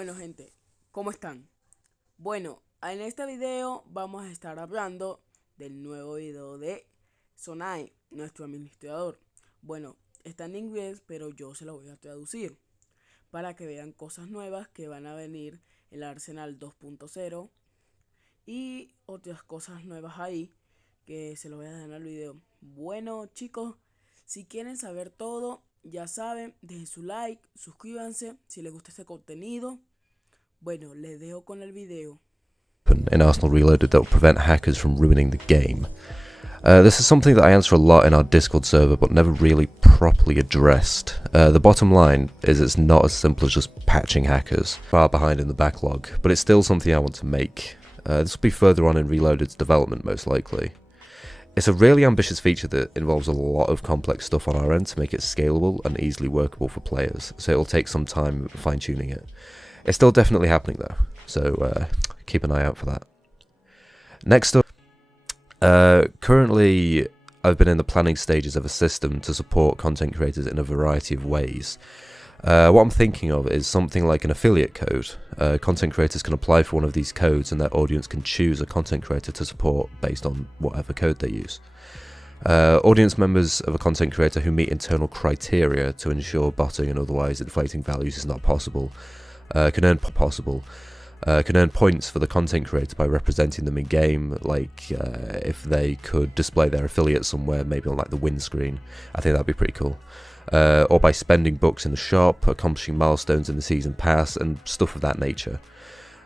Bueno gente, ¿cómo están? Bueno, en este video vamos a estar hablando del nuevo video de Xonae, nuestro administrador. Bueno, está en inglés, pero yo se lo voy a traducir para que vean cosas nuevas que van a venir en el Arsenal 2.0 y otras cosas nuevas ahí que se lo voy a dejar en el video. Bueno chicos, si quieren saber todo, ya saben, dejen su like, suscríbanse si les gusta este contenido. Bueno, les dejo con el video. In Arsenal Reloaded that will prevent hackers from ruining the game. This is something that I answer a lot in our Discord server but never really properly addressed. The bottom line is it's not as simple as just patching hackers, far behind in the backlog, but it's still something I want to make. This will be further on in Reloaded's development most likely. It's a really ambitious feature that involves a lot of complex stuff on our end to make it scalable and easily workable for players, so it'll take some time fine-tuning it. It's still definitely happening though, so keep an eye out for that. Next up, currently I've been in the planning stages of a system to support content creators in a variety of ways. What I'm thinking of is something like an affiliate code. Content creators can apply for one of these codes and their audience can choose a content creator to support based on whatever code they use. Audience members of a content creator who meet internal criteria to ensure botting and otherwise inflating values is not possible can earn points for the content creator by representing them in game, like if they could display their affiliate somewhere, maybe on like the win screen. I think that'd be pretty cool. Or by spending bucks in the shop, accomplishing milestones in the season pass, and stuff of that nature.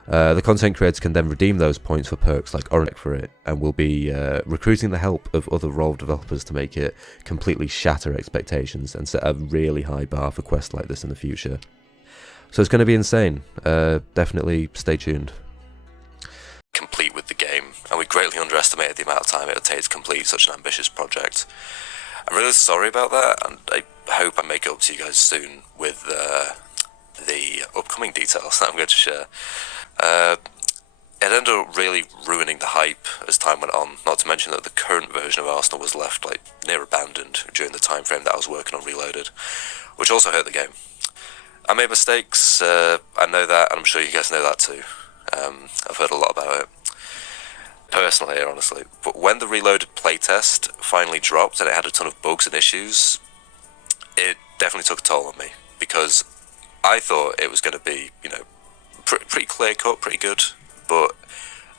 The content creator can then redeem those points for perks like Orange for it, and will be recruiting the help of other role developers to make it completely shatter expectations and set a really high bar for quests like this in the future. So it's going to be insane. Definitely stay tuned. Complete with the game, and we greatly underestimated the amount of time it would take to complete such an ambitious project. I'm really sorry about that, and I hope I make it up to you guys soon with the upcoming details that I'm going to share. It ended up really ruining the hype as time went on, not to mention that the current version of Arsenal was left like near abandoned during the time frame that I was working on Reloaded, which also hurt the game. I made mistakes, I know that, and I'm sure you guys know that too. I've heard a lot about it. Personally, honestly. But when the Reloaded playtest finally dropped and it had a ton of bugs and issues, it definitely took a toll on me. Because I thought it was going to be, you know, pretty clear-cut, pretty good. But,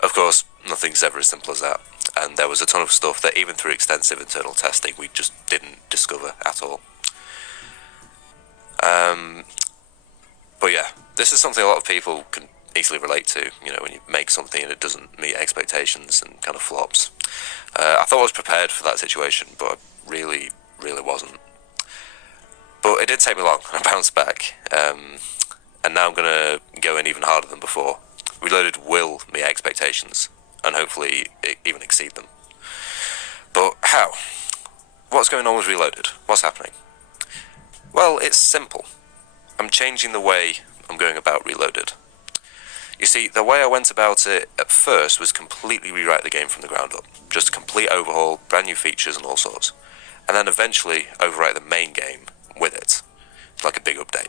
of course, nothing's ever as simple as that. And there was a ton of stuff that even through extensive internal testing we just didn't discover at all. But yeah, this is something a lot of people can easily relate to, you know, when you make something and it doesn't meet expectations and kind of flops. I thought I was prepared for that situation, but I really wasn't. But it did take me long, and I bounced back, and now I'm going to go in even harder than before. Reloaded will meet expectations, and hopefully even exceed them. But how? What's going on with Reloaded? What's happening? Well, it's simple. I'm changing the way I'm going about Reloaded. You see, the way I went about it at first was completely rewrite the game from the ground up. Just a complete overhaul, brand new features and all sorts. And then eventually overwrite the main game with it. It's like a big update.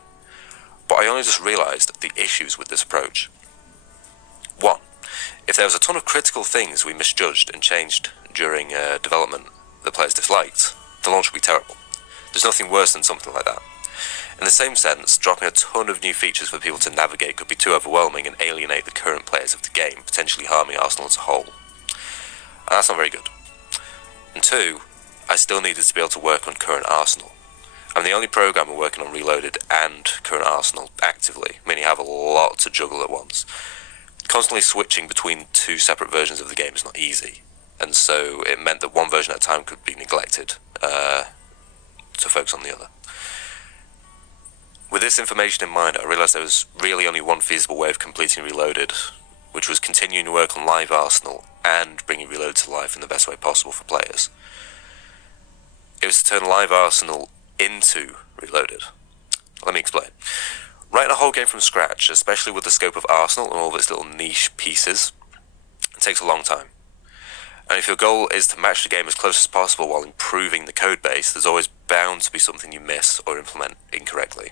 But I only just realised the issues with this approach. 1. If there was a ton of critical things we misjudged and changed during development that players disliked, the launch would be terrible. There's nothing worse than something like that. In the same sense, dropping a ton of new features for people to navigate could be too overwhelming and alienate the current players of the game, potentially harming Arsenal as a whole. And that's not very good. And 2, I still needed to be able to work on current Arsenal. I'm the only programmer working on Reloaded and current Arsenal actively, meaning I have a lot to juggle at once. Constantly switching between two separate versions of the game is not easy, and so it meant that one version at a time could be neglected to focus on the other. With this information in mind, I realised there was really only one feasible way of completing Reloaded, which was continuing to work on live Arsenal and bringing Reloaded to life in the best way possible for players. It was to turn live Arsenal into Reloaded. Let me explain. Writing a whole game from scratch, especially with the scope of Arsenal and all of its little niche pieces, it takes a long time. And if your goal is to match the game as close as possible while improving the code base, there's always bound to be something you miss or implement incorrectly.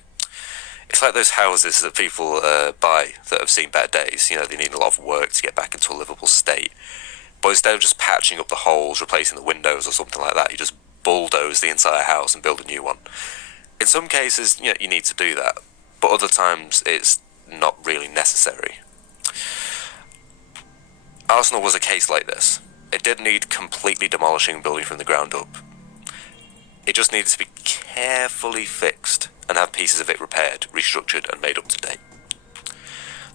It's like those houses that people buy that have seen better days. You know, they need a lot of work to get back into a livable state. But instead of just patching up the holes, replacing the windows or something like that, you just bulldoze the entire house and build a new one. In some cases, you know, you need to do that, but other times it's not really necessary. Arsenal was a case like this. It did need completely demolishing and building from the ground up. It just needed to be carefully fixed and have pieces of it repaired, restructured and made up to date.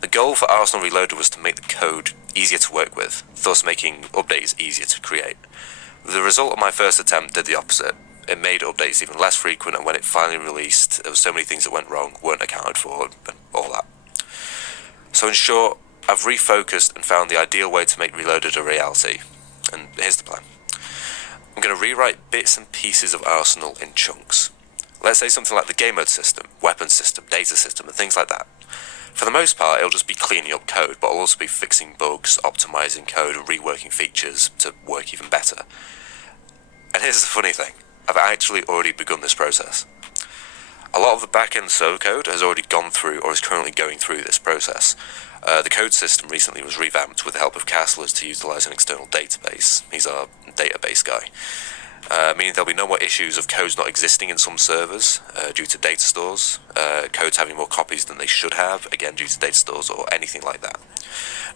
The goal for Arsenal Reloaded was to make the code easier to work with, thus making updates easier to create. The result of my first attempt did the opposite. It made updates even less frequent, and when it finally released, there were so many things that went wrong, weren't accounted for, and all that. So in short, I've refocused and found the ideal way to make Reloaded a reality, and here's the plan. I'm going to rewrite bits and pieces of Arsenal in chunks. Let's say something like the game mode system, weapon system, data system, and things like that. For the most part, it'll just be cleaning up code, but I'll also be fixing bugs, optimizing code, and reworking features to work even better. And here's the funny thing, I've actually already begun this process. A lot of the back-end server code has already gone through or is currently going through this process. The code system recently was revamped with the help of Castlers to utilize an external database. He's our database guy. Meaning there'll be no more issues of codes not existing in some servers due to data stores, codes having more copies than they should have, again due to data stores or anything like that.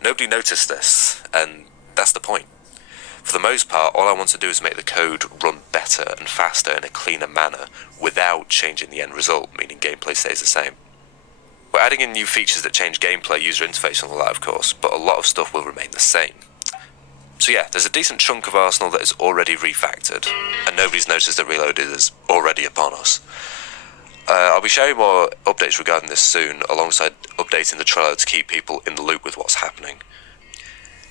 Nobody noticed this, and that's the point. For the most part, all I want to do is make the code run better and faster in a cleaner manner without changing the end result, meaning gameplay stays the same. We're adding in new features that change gameplay, user interface and all that of course, but a lot of stuff will remain the same. So yeah, there's a decent chunk of Arsenal that is already refactored, and nobody's noticed that Reloaded is already upon us. I'll be sharing more updates regarding this soon, alongside updating the Trello to keep people in the loop with what's happening.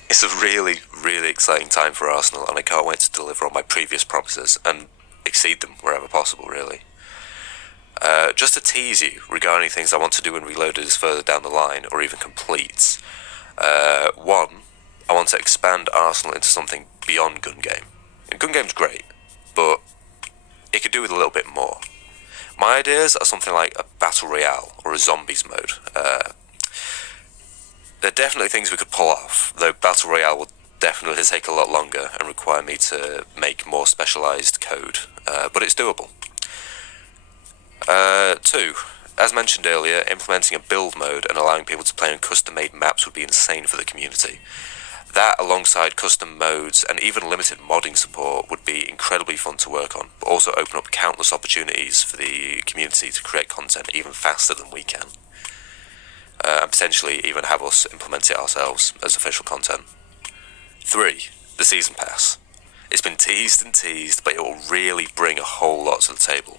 It's a really, really exciting time for Arsenal, and I can't wait to deliver on my previous promises, and exceed them wherever possible, really. Just to tease you regarding things I want to do in Reloaded is further down the line, or even complete. One, I want to expand Arsenal into something beyond gun game. Gun game's great, but it could do with a little bit more. My ideas are something like a battle royale or a zombies mode. There are definitely things we could pull off, though battle royale will definitely take a lot longer and require me to make more specialised code, but it's doable. Two, as mentioned earlier, implementing a build mode and allowing people to play on custom-made maps would be insane for the community. That, alongside custom modes and even limited modding support, would be incredibly fun to work on, but also open up countless opportunities for the community to create content even faster than we can. And potentially even have us implement it ourselves as official content. 3, the Season Pass. It's been teased and teased, but it will really bring a whole lot to the table.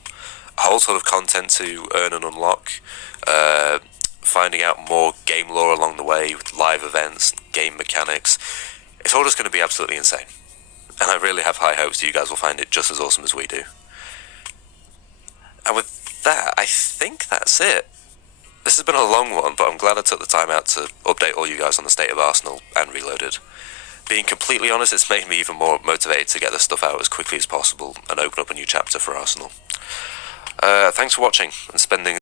A whole ton of content to earn and unlock, finding out more game lore along the way with live events, game mechanics. It's all just going to be absolutely insane. And I really have high hopes that you guys will find it just as awesome as we do. And with that, I think that's it. This has been a long one, but I'm glad I took the time out to update all you guys on the state of Arsenal and Reloaded. Being completely honest, it's made me even more motivated to get this stuff out as quickly as possible and open up a new chapter for Arsenal. Thanks for watching and spending